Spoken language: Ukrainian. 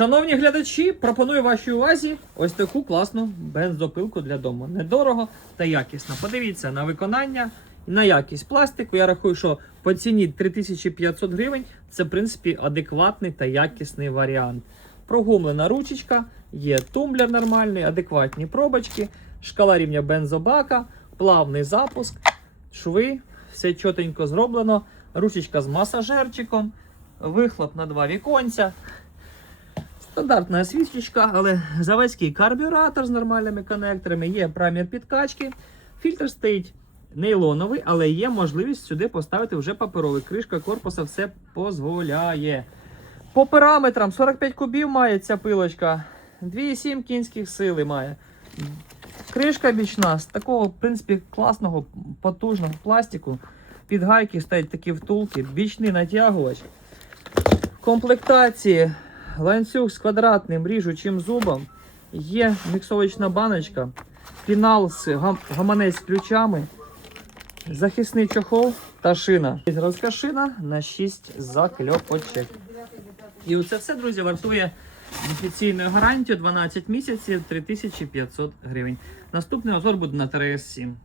Шановні глядачі, пропоную вашій увазі ось таку класну бензопилку для дому. Недорого та якісно. Подивіться на виконання на якість пластику. Я рахую, що по ціні 3500 гривень це, в принципі, адекватний та якісний варіант. Прогумлена ручечка, є тумблер нормальний, адекватні пробочки, шкала рівня бензобака, плавний запуск, шви, все чотенько зроблено. Ручечка з масажерчиком, вихлоп на два віконця. Стандартна свічечка, але заводський карбюратор з нормальними конекторами, є прамір підкачки. Фільтр стоїть нейлоновий, але є можливість сюди поставити вже паперовий. Кришка корпуса все дозволяє. По параметрам 45 кубів має ця пилочка, 2,7 кінських сили має. Кришка бічна з такого, в принципі, класного, потужного пластику. Під гайки стоять такі втулки, бічний натягувач. Комплектації ланцюг з квадратним ріжучим зубом. Є міксовочна баночка, пінал з гам- гаманець з ключами, захисний чохол та шина. Зразка шина на 6 закльопочек. І оце все, друзі, вартує офіційною гарантією 12 місяців 3500 гривень. Наступний обзор буде на ТРС 7.